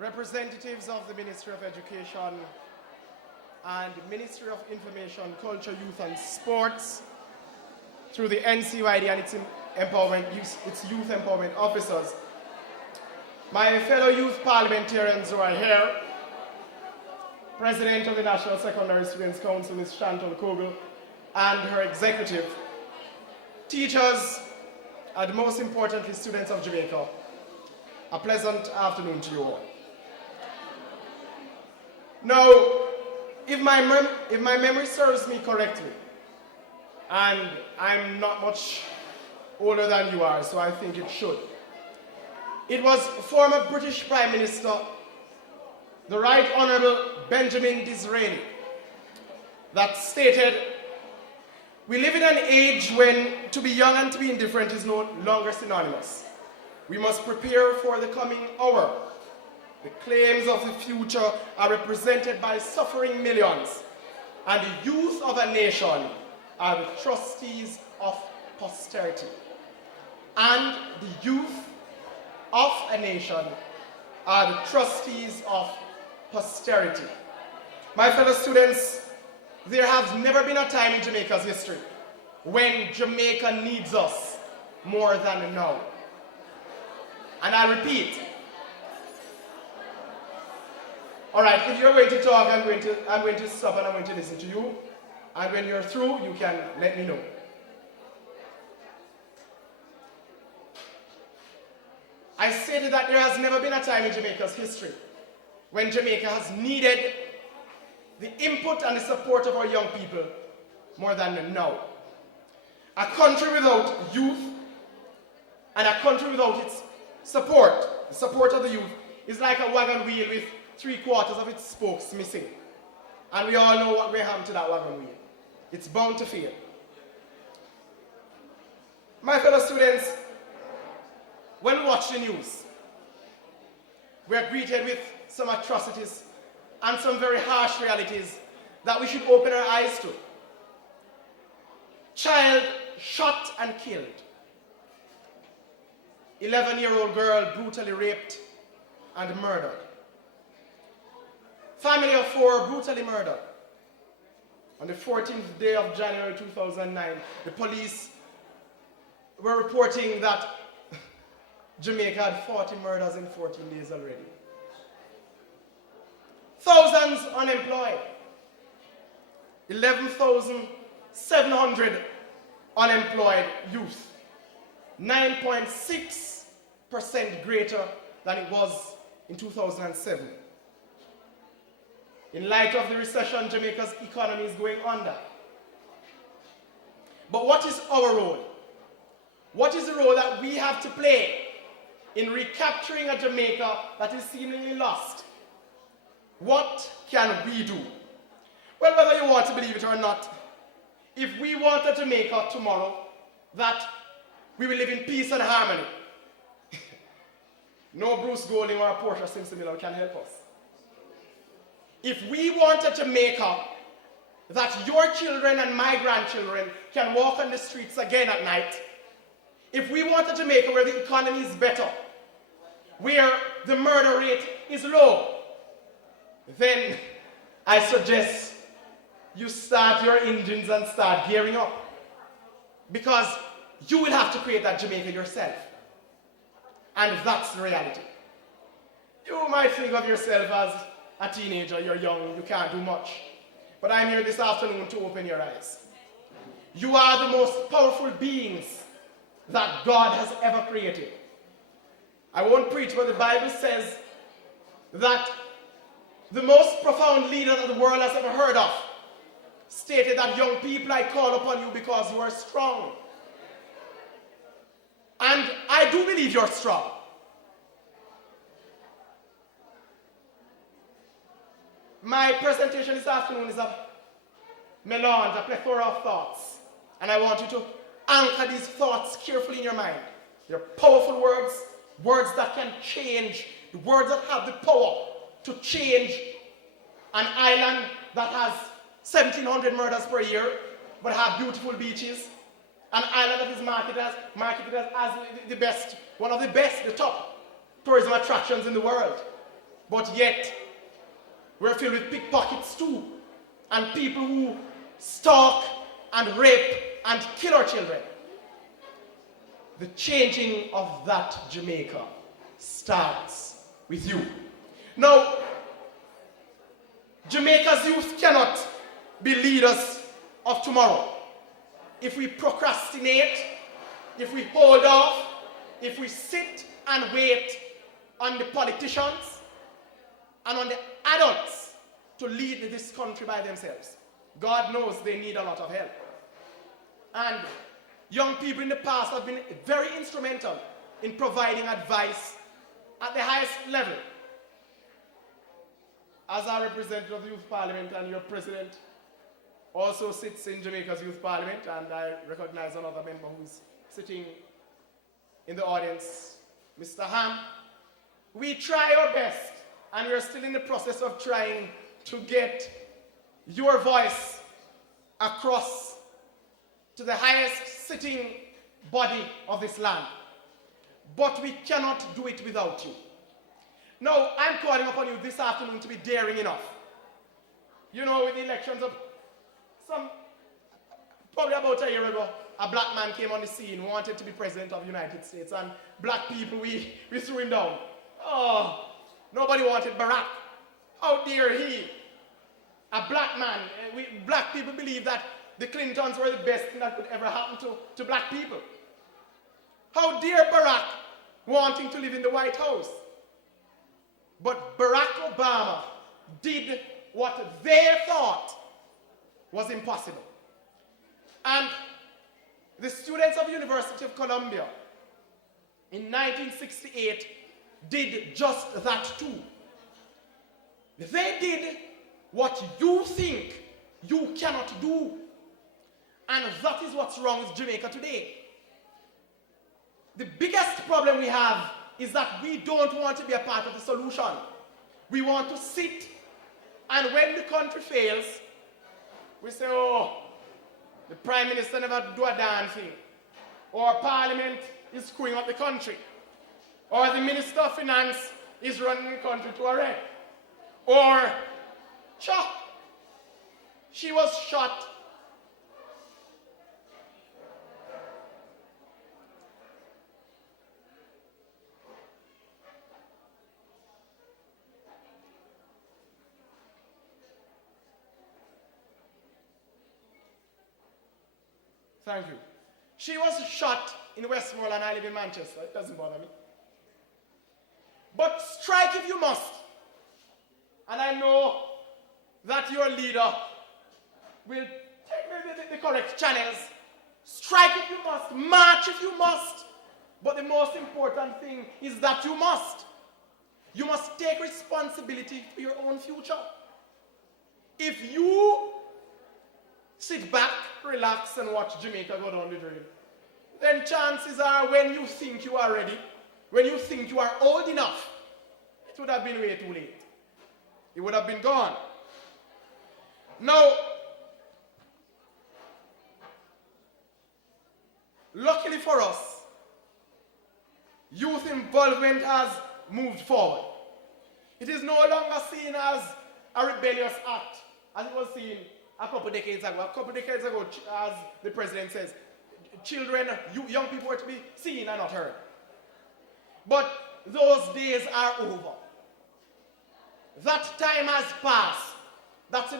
representatives of the Ministry of Education and Ministry of Information, Culture, Youth and Sports through the NCYD and its youth empowerment officers, my fellow youth parliamentarians who are here, President of the National Secondary Students Council, Ms. Chantal Kogel, and her executive, teachers, and most importantly, students of Jamaica, a pleasant afternoon to you all. Now, if my memory serves me correctly, and I'm not much older than you are, so I think it should, it was former British Prime Minister, the Right Honourable Benjamin Disraeli, that stated, "We live in an age when to be young and to be indifferent is no longer synonymous. We must prepare for the coming hour. The claims of the future are represented by suffering millions, and the youth of a nation are the trustees of posterity." And the youth of a nation are the trustees of posterity. My fellow students, there has never been a time in Jamaica's history when Jamaica needs us more than now. And I repeat, all right, if you're going to talk, I'm going to stop and I'm going to listen to you. And when you're through, you can let me know. I stated that there has never been a time in Jamaica's history when Jamaica has needed the input and the support of our young people more than now. A country without youth and a country without its support, the support of the youth, is like a wagon wheel with 3/4 of its spokes missing. And we all know what will happen to that wagon wheel. It's bound to fail. My fellow students, when we watch the news, we are greeted with some atrocities and some very harsh realities that we should open our eyes to. Child shot and killed. 11-year-old girl brutally raped and murdered. Family of 4 brutally murdered. On the 14th day of January 2009, the police were reporting that Jamaica had 40 murders in 14 days already. Thousands unemployed. 11,700 unemployed youth. 9.6% greater than it was in 2007. In light of the recession, Jamaica's economy is going under. But what is our role? What is the role that we have to play in recapturing a Jamaica that is seemingly lost? What can we do? Well, whether you want to believe it or not, if we want a Jamaica tomorrow that we will live in peace and harmony, no Bruce Golding or Portia Simpson Miller can help us. If we want a Jamaica that your children and my grandchildren can walk on the streets again at night, if we want a Jamaica where the economy is better, where the murder rate is low, then I suggest you start your engines and start gearing up. Because you will have to create that Jamaica yourself. And that's the reality. You might think of yourself as a teenager, you're young, you can't do much. But I'm here this afternoon to open your eyes. You are the most powerful beings that God has ever created. I won't preach, but the Bible says that the most profound leader that the world has ever heard of stated that, "Young people, I call upon you because you are strong." And I do believe you're strong. My presentation this afternoon is a melange, a plethora of thoughts. And I want you to anchor these thoughts carefully in your mind. They're powerful words, words that can change, the words that have the power to change an island that has 1,700 murders per year, but have beautiful beaches. An island that is marketed as the best, one of the best, the top tourism attractions in the world. But yet, we're filled with pickpockets too, and people who stalk and rape and kill our children. The changing of that Jamaica starts with you. Now, Jamaica's youth cannot be leaders of tomorrow if we procrastinate, if we hold off, if we sit and wait on the politicians and on the adults to lead this country by themselves. God knows they need a lot of help. And young people in the past have been very instrumental in providing advice at the highest level. As our representative of the Youth Parliament, and your president also sits in Jamaica's Youth Parliament, and I recognize another member who's sitting in the audience, Mr. Ham. We try our best, and we're still in the process of trying to get your voice across to the highest sitting body of this land. But we cannot do it without you. Now, I'm calling upon you this afternoon to be daring enough. You know, with the elections of probably about a year ago, a black man came on the scene, wanted to be president of the United States, and black people, we threw him down. Oh, nobody wanted Barack. How dare he? A black man. Black people believe that the Clintons were the best thing that could ever happen to black people. How dare Barack wanting to live in the White House? But Barack Obama did what they thought was impossible. And the students of the University of Columbia in 1968 did just that too. They did what you think you cannot do. And that is what's wrong with Jamaica today. The biggest problem we have is that we don't want to be a part of the solution. We want to sit, and when the country fails, we say, oh, the Prime Minister never do a damn thing. Or Parliament is screwing up the country. Or the Minister of Finance is running the country to a wreck. Or, she was shot. Thank you. She was shot in Westmoreland. I live in Manchester. It doesn't bother me. But strike if you must. And I know that your leader will take the correct channels. Strike if you must. March if you must. But the most important thing is that you must. You must take responsibility for your own future. If you sit back, relax, and watch Jamaica go down the drain, then chances are when you think you are ready, when you think you are old enough, it would have been way too late. It would have been gone. Now, luckily for us, youth involvement has moved forward. It is no longer seen as a rebellious act, as it was seen a couple decades ago. A couple decades ago, as the president says, children, young people were to be seen and not heard. But those days are over. That time has passed. That's